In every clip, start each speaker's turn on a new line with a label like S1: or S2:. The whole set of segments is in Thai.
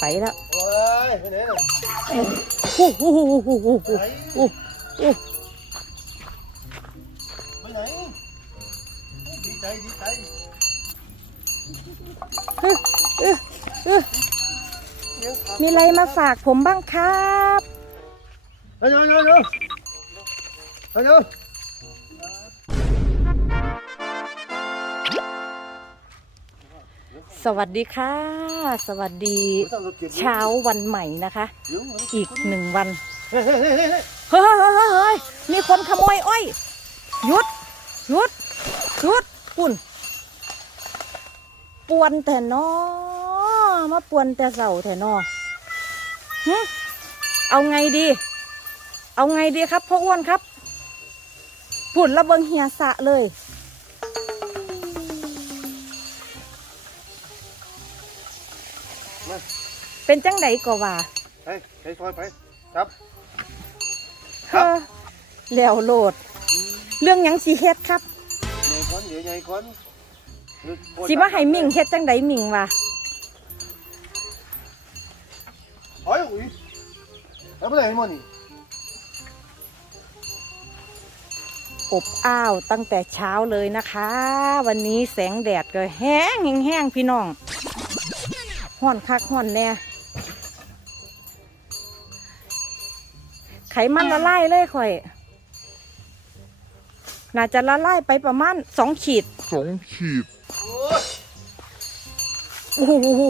S1: ไปแล้ว
S2: โอ้ยไปไหนน่ะ
S1: โอ้โหโอ้โหโอ้โหโอ้โห
S2: ไหน
S1: โอ้โห
S2: ไปไหนดีใจดีใจ
S1: เอ้อเอ้อเอ้อมีอะไรมาฝากผมบ้างครับ
S2: เฮ้ยเดี๋ยวเดี๋ยวเดี๋ยวเฮ้ยเดี๋ยว
S1: สวัสดีค่ะ สวัสดีเช้าวันใหม่นะคะ
S2: เดี๋ยว
S1: อีกหนึ่งวัน
S2: เฮ้ยเฮ้ยเฮ้ยเฮ้ย
S1: เฮ้ยเฮ้ยเฮ้ยเฮ้ยมีคนขโมยอ้อยหยุดหยุดหยุดปุ่นปวนแต่นอมาปวนแต่เสาแต่นอหึเอาไงดี เอาไงดีครับพ่ออ้วนครับปุ่นระเบิงเฮียสะเลย
S2: มา
S1: เป็นจังไดก็ว่า
S2: ไปไปซอยไปครับ
S1: เฮ้อแล้วโหลด เรื่องหยังสีเฮ็ดครับ
S2: ใหญ่ก้อนเดี๋ยวใหญ่ก้อน
S1: สิมาให้มิ่งเฮ็ดจังไดมิ่งวะ
S2: เฮ้ยอุ้ยแล้วไปไหนหมดนี่
S1: อบอ้าวตั้งแต่เช้าเลยนะคะ วันนี้แสงแดดก็แห้งแห้งๆพี่น้อง ห่อนคักห่อนแน่ไขมันละลายเลยข่อย น่าจะละลายไปประมาณสองขีด
S3: สองขีด
S2: โอ้ย
S1: โอ้โห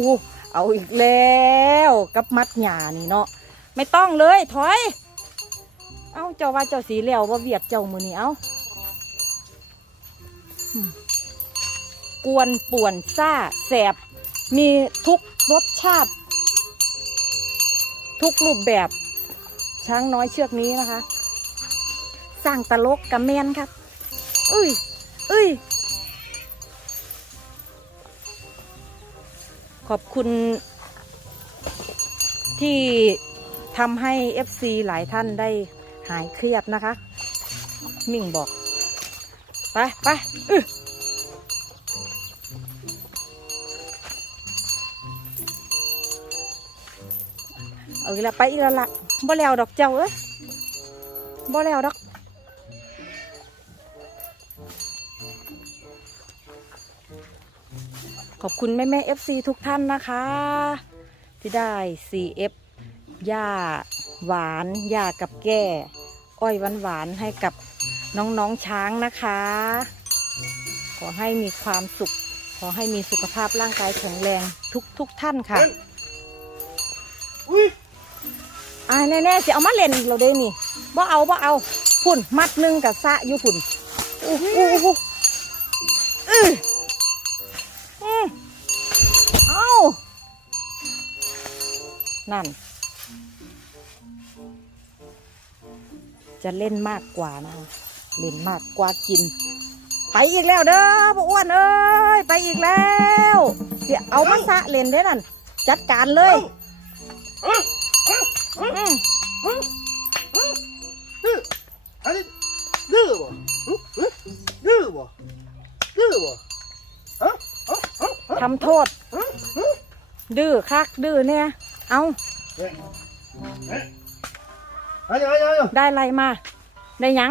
S1: เอาอีกแล้วกับมัดหยานี่เนาะไม่ต้องเลยถอย เอ้าเจ้าว่าเจ้าสีเหลวว่าเวียดเจ้ามือนี่เอ้าอืมกวนป่วนซ่าแสบ มีทุกรสชาติ ทุกรูปแบบช้างน้อยเชือกนี้นะคะ สร้างตลกกับแมนครับเอ้ยเอ้ยขอบคุณที่ทำให้ FC หลายท่านได้หายเครียดนะคะ มิ่งบอก ไปไป เอาอีกล้วไปอีกแล้วละบ่แล้วดอกเจ้าเอ้ยบ่แล้วดอกขอบคุณแม่แม่ FC ทุกท่านนะคะ ที่ได้ CF หญ้าหวานหญ้ากับแก้อ้อยหวานหวานให้กับน้องๆช้างนะคะ ขอให้มีความสุข ขอให้มีสุขภาพร่างกายแข็งแรงทุกทุกท่านค่ะ
S2: อุ้ย
S1: อ่าแน่ๆสิเอามาเล่นเราเด้นี่บ่เอาบ่เอาพุ่นมัดนึงกับสะอยู่พุ่นอู้หูอู้หูอื้ออือเอานั่น จะเล่นมากกว่านะเล่นมากกว่ากิน ไปอีกแล้วเด้อพ่ออ้วนเอ้ยไปอีกแล้วเสียเอามาสะเล่นได้นั่นจัดการเลย
S2: ดื้ออันนี้ดื้อบ่ดื้อบ่ดื้อบ่
S1: ทำโทษ ดื้อคักดื้อเนี่ยเอาได้อะไรมา ได้ยัง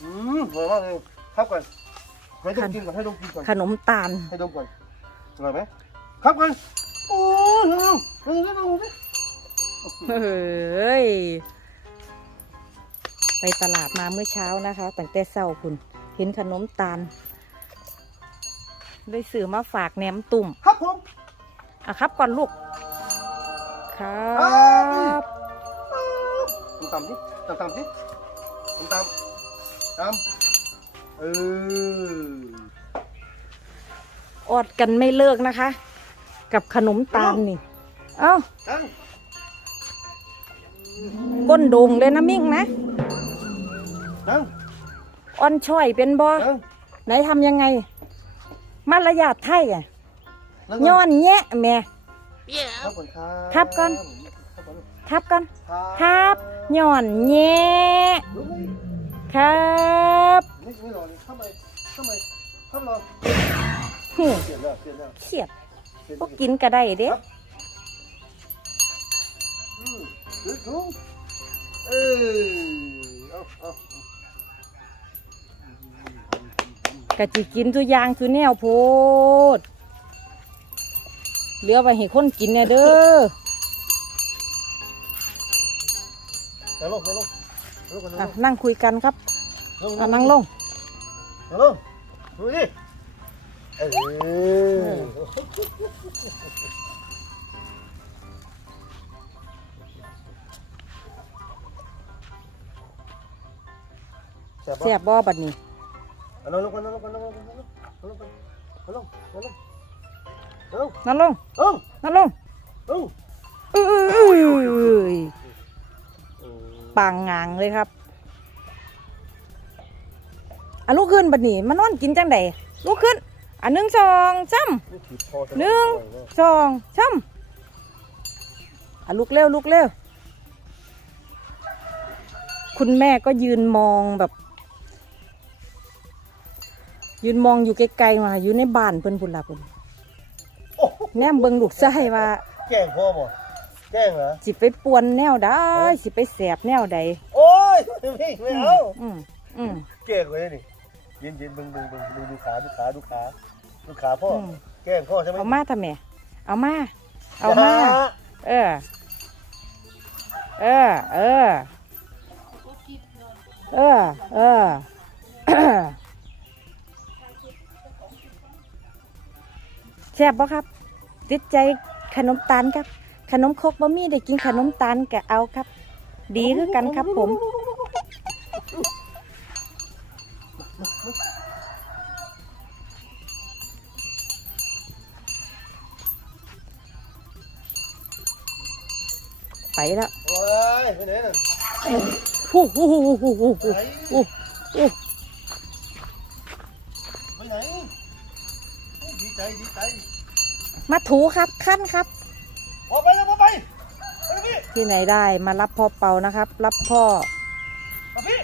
S2: อืมอร่อยมากเลยครับก่อนให้ดมกินก่อนให้ดมกินก่อน
S1: ขนมตาล
S2: ให้ดมก่อนอร่อยไหมครับก่อนโอ้ยเร็วเร็วเร็วเร็ว เร็ว
S1: เฮ้ย ไปตลาดมาเมื่อเช้านะคะตั้งแต่เช้าคุณเห็นขนมตาล ได้ซื้อมาฝากแหนมตุ่ม
S2: ครับผม
S1: อะครับก่อนลูก ครับ
S2: ตำตำสิตำตำสิตำตำตำเออ
S1: อดกันไม่เลิกนะคะ กับขนมตาลนี่ เอ้า
S2: ตั้ง
S1: ก้นโด่งเลยนะมิ่งนะ
S2: ตั้ง
S1: อ่อนช่อยเป็นบอ
S2: ตั้ง
S1: ไหนทำยังไง มารยาทไทยอะ
S2: นั่ง
S1: ย้อนแยะแม่
S2: ครับก่อนครับ
S1: ครับก่อน
S2: ครับก่ อน
S1: ครับกัน
S2: ครับ
S1: ครับย้อนแยะ
S2: เฮ้ย
S1: ครับ
S2: ไม่ไม่รอเลยเข้าไปเข้าไปเข้ามา
S1: หู
S2: เปลี่ยนแล้วเปลี่ยนแล้ว
S1: เครียด
S2: เปลี่ยน
S1: พว
S2: แล้ว
S1: กกินก็ได้เด้
S2: ครับดึงถุงเออเอาเอา
S1: กะจิกินทุกอย่างทุกแนวโพดเหลือไปให้คนกินแน่เด้อ
S2: เอาลงเอาลงเอาลงก่อน
S1: อะ
S2: เอา
S1: นั่งคุยกันครับ
S2: ลง
S1: อะนั่งลง
S2: เอาลงดูดิเออแซ่บ
S1: แซ่บบ่บัดนี้
S2: เอาลงลงก่อนเอาลงก่อนเอาลงก่อนเอาลงก่อนเอาลงเอาลงเอาลง
S1: นั่งลง
S2: เอาลง
S1: นั่งลง
S2: เอาลง
S1: เอ้ยปางงางเลยครับอะลุกขึ้นบัดนี้มานอนกินจังไดลุกขึ้นอะหนึ่งสองสามหนึ่งสองสามอะลุกเร็วลุกเร็วคุณแม่ก็ยืนมองแบบ ยืนมองอยู่ไกลๆมาอยู่ในบ้านเพิ่นพุ่นละพุ่น
S2: โอ้โห
S1: แนมเบิ่งลูกชายว่า
S2: แกล้งพ่อบ่แกล้งเหรอ
S1: สิไปป่วนแนวใดสิไปแสบแนวใด
S2: โอ้ยไม่ไม่เอา
S1: อืมอืม
S2: แกล้งไว้นี่เย็นเย็นๆเบิ่งเบิ่งเบิ่งดูดูขาดูขาดูขาดูขาพ่อ
S1: อืม
S2: แกล้งพ่อใช่ไหม
S1: เอามาทำไมเอามา เอามา เออ เออ เออ เออ เออ ซ่บปะครับ ติดใจขนมตาลครับ ขนมครกบะมี่ได้กินขนมตาลกะเอาครับ ดีคือกันครับผมไปแล้ว
S2: โอ้ยไปไหนน่ะ
S1: ฮู้ฮู้ฮู้ฮู้ฮู้ฮู้
S2: ไป
S1: ฮู้ฮู้
S2: ไป
S1: มาถูครับขั้นครับ
S2: พอไปแล้วพอไปไปแล้วพี่
S1: ที่ไหนได้มารับพ่อเปานะครับ รับพ่อ
S2: มาพี่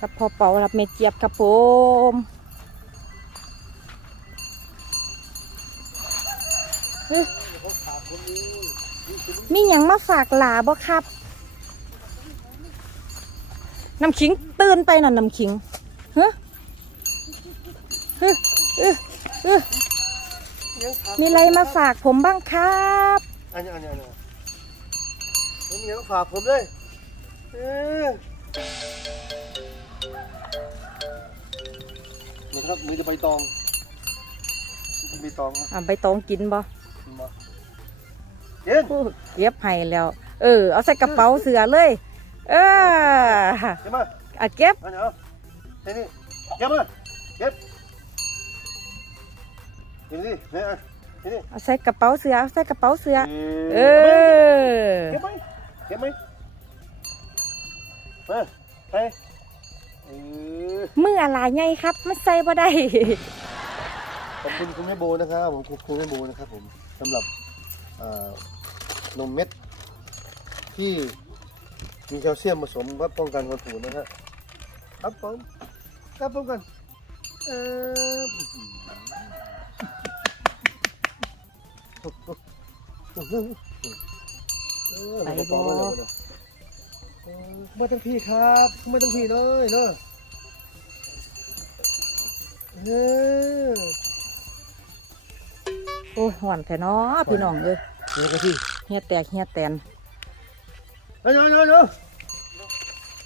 S1: รับพ่อเปารับเมเจียบครับผมเอ้ยมีหยังมาฝากหลาบ่ครับน้ำขิงตื่นไปน่ะน้ำขิงเฮ้เฮ้เอ้ยเอ้ ย
S2: ยังถา
S1: มีอะไรมาฝากผมบ้างครับ
S2: อันนี้อันนี้อันนี้มันมียังฝากผมเลยเออนี่ครับมือจะใบตองมือใบตองครับ
S1: อ่าใบตองกินบ่
S2: มาเย็น
S1: พูดเก็บให้แล้ว เออ เอาใส่กระเป๋าเสือเลย เออ
S2: เก็บมา
S1: อะเก็บ
S2: อันนี้เอาเฮ้นี่เก็บมาเก็บ เห็นดิเนี่ยเห็นดิ
S1: เอาใส่กระเป๋าเสือเอาใส่กระเป๋าเสือเออ
S2: เก็บไหมเก็บไหมมาไปเออ
S1: มืออะไรไงครับมันใส่บ่ได้
S2: ขอบคุณคุณแม่โบนะครับผมขอบคุณแม่โบนะครับผมสำหรับเอ่อนมเม็ด ที่มีแคลเซียมผสมเพื่อป้องกันการผูนะฮะครับผมครับผมกันเออ ไปบอมาทั้งพี่ครับมาทั้งพี่เลยเนาะเออ
S1: โอ้ยหวานแท้เนาะพี่น้องเอ้ย
S2: เดี๋ยวกันพี่
S1: เฮียแตกเฮียแตน
S2: เอาเดี๋ยวเอาเดี๋ยว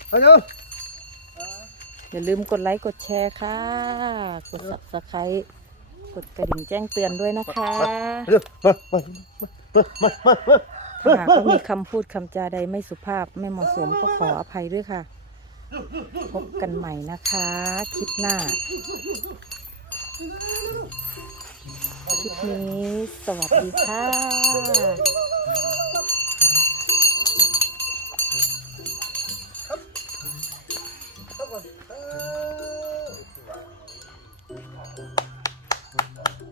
S2: เอาเดี๋ยว
S1: อย่าลืมกดไลค์กดแชร์ค่ะ กด subscribe กดกระดิ่งแจ้งเตือนด้วยนะคะ หากมีคำพูดคำจาใดไม่สุภาพไม่เหมาะสมก็ขออภัยด้วยค่ะ พบกันใหม่นะคะ คลิปหน้า คลิปนี้ สวัสดีค่ะ